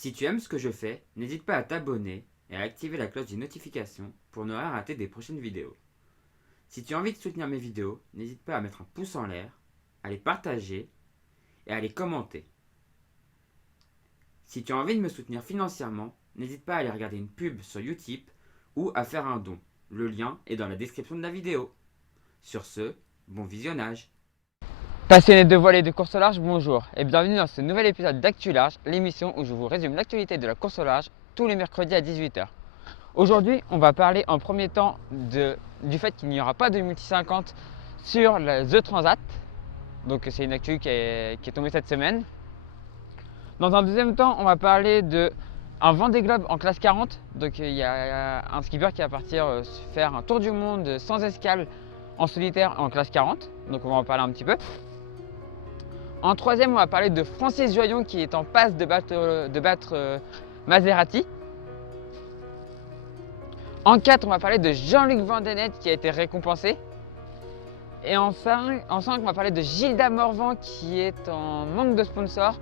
Si tu aimes ce que je fais, n'hésite pas à t'abonner et à activer la cloche des notifications pour ne rien rater des prochaines vidéos. Si tu as envie de soutenir mes vidéos, n'hésite pas à mettre un pouce en l'air, à les partager et à les commenter. Si tu as envie de me soutenir financièrement, n'hésite pas à aller regarder une pub sur Utip ou à faire un don. Le lien est dans la description de la vidéo. Sur ce, bon visionnage. Passionnés de voile et de course au large, bonjour et bienvenue dans ce nouvel épisode d'Actu Large, l'émission où je vous résume l'actualité de la course au large tous les mercredis à 18 h. Aujourd'hui, on va parler en premier temps du fait qu'il n'y aura pas de multi 50 sur la The Transat. Donc c'est une actu qui est tombée cette semaine. Dans un deuxième temps, on va parler de un Vendée Globe en classe 40. Donc il y a un skipper qui va partir faire un tour du monde sans escale en solitaire en classe 40. Donc on va en parler un petit peu. En troisième, on va parler de Francis Joyon qui est en passe de battre Maserati. En 4, on va parler de Jean-Luc Vandenette qui a été récompensé. Et en 5, on va parler de Gilda Morvan qui est en manque de sponsor,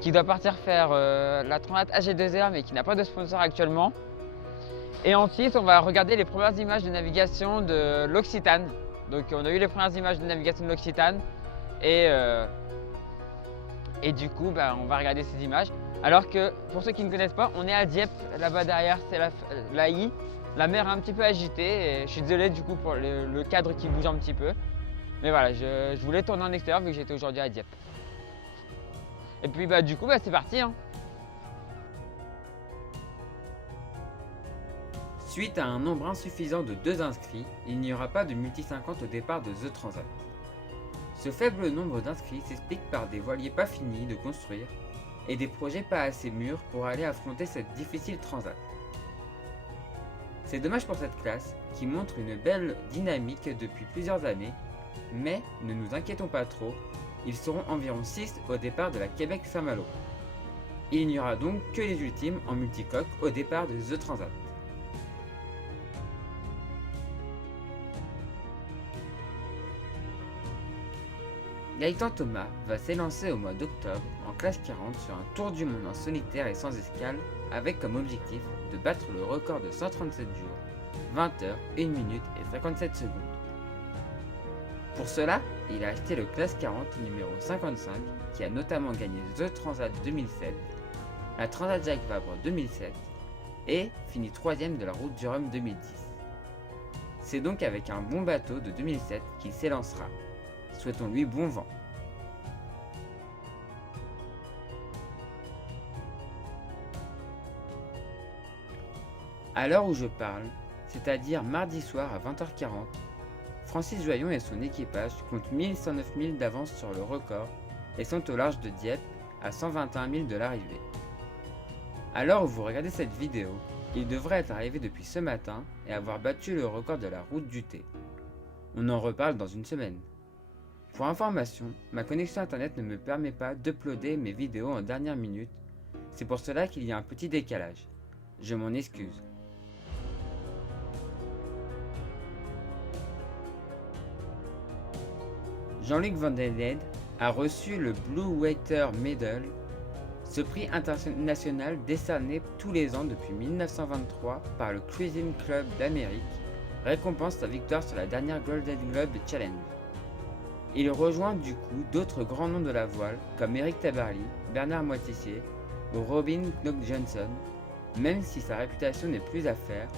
qui doit partir faire la Transat AG2R mais qui n'a pas de sponsor actuellement. Et en 6, on va regarder les premières images de navigation de l'Occitane. Donc on a eu les premières images de navigation de l'Occitane et du coup, on va regarder ces images. Alors que, pour ceux qui ne connaissent pas, on est à Dieppe, là-bas derrière, c'est la I. La mer est un petit peu agitée et je suis désolé du coup pour le cadre qui bouge un petit peu. Mais voilà, je voulais tourner en extérieur vu que j'étais aujourd'hui à Dieppe. Et puis du coup, c'est parti. Suite à un nombre insuffisant de 2 inscrits, il n'y aura pas de multi 50 au départ de The Transat. Ce faible nombre d'inscrits s'explique par des voiliers pas finis de construire et des projets pas assez mûrs pour aller affronter cette difficile transat. C'est dommage pour cette classe qui montre une belle dynamique depuis plusieurs années, mais ne nous inquiétons pas trop, ils seront environ 6 au départ de la Québec-Saint-Malo. Il n'y aura donc que les ultimes en multicoque au départ de The Transat. Gaëtan Thomas va s'élancer au mois d'octobre en classe 40 sur un tour du monde en solitaire et sans escale avec comme objectif de battre le record de 137 jours, 20 heures, 1 minute et 57 secondes. Pour cela, il a acheté le classe 40 numéro 55 qui a notamment gagné The Transat 2007, la Transat Jacques Vabre 2007 et finit 3ème de la Route du Rhum 2010. C'est donc avec un bon bateau de 2007 qu'il s'élancera. Souhaitons-lui bon vent. À l'heure où je parle, c'est-à-dire mardi soir à 20h40, Francis Joyon et son équipage comptent 1109 milles d'avance sur le record et sont au large de Dieppe à 121 milles de l'arrivée. À l'heure où vous regardez cette vidéo, il devrait être arrivé depuis ce matin et avoir battu le record de la route du thé. On en reparle dans une semaine. Pour information, ma connexion internet ne me permet pas d'uploader mes vidéos en dernière minute, c'est pour cela qu'il y a un petit décalage. Je m'en excuse. Jean-Luc Vandenette a reçu le Blue Water Medal, ce prix international décerné tous les ans depuis 1923 par le Cruising Club d'Amérique, récompense sa victoire sur la dernière Golden Globe Challenge. Il rejoint du coup d'autres grands noms de la voile comme Eric Tabarly, Bernard Moitessier ou Robin Knox-Johnson, même si sa réputation n'est plus à faire,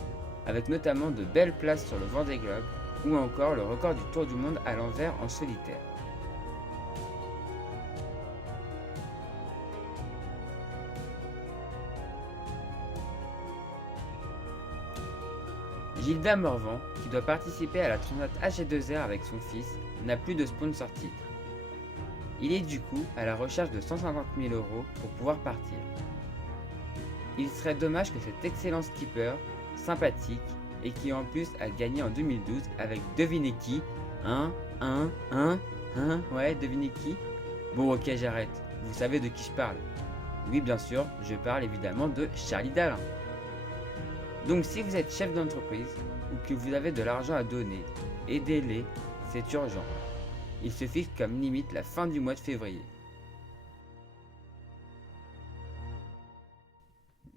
avec notamment de belles places sur le Vendée Globe ou encore le record du Tour du Monde à l'envers en solitaire. Gilda Morvan, qui doit participer à la Transat AG2R avec son fils, n'a plus de sponsor titre. Il est du coup à la recherche de 150 000 € pour pouvoir partir. Il serait dommage que cet excellent skipper, sympathique, et qui en plus a gagné en 2012 avec devinez qui, ouais, devinez qui. Bon ok, j'arrête, vous savez de qui je parle. Oui bien sûr, je parle évidemment de Charlie Dalin. Donc si vous êtes chef d'entreprise ou que vous avez de l'argent à donner, aidez-les, c'est urgent. Il se fixe comme limite la fin du mois de février.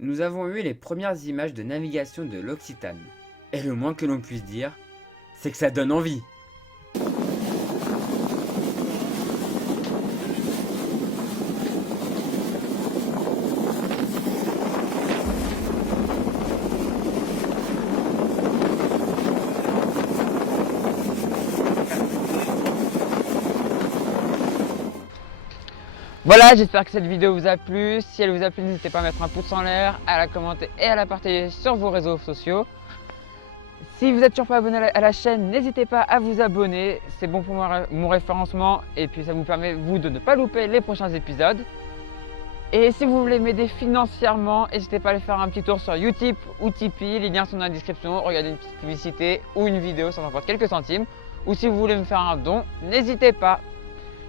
nous avons eu les premières images de navigation de l'Occitane. Et le moins que l'on puisse dire, c'est que ça donne envie. Voilà, j'espère que cette vidéo vous a plu. Si elle vous a plu, n'hésitez pas à mettre un pouce en l'air, à la commenter et à la partager sur vos réseaux sociaux. Si vous n'êtes toujours pas abonné à la chaîne, n'hésitez pas à vous abonner. C'est bon pour mon référencement et puis ça vous permet vous de ne pas louper les prochains épisodes. Et si vous voulez m'aider financièrement, n'hésitez pas à aller faire un petit tour sur Utip ou Tipeee. Les liens sont dans la description. Regardez une petite publicité ou une vidéo, ça m'apporte quelques centimes. Ou si vous voulez me faire un don, n'hésitez pas.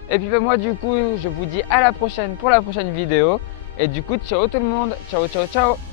Et puis moi du coup, je vous dis à la prochaine pour la prochaine vidéo. Et du coup, ciao tout le monde. Ciao, ciao, ciao.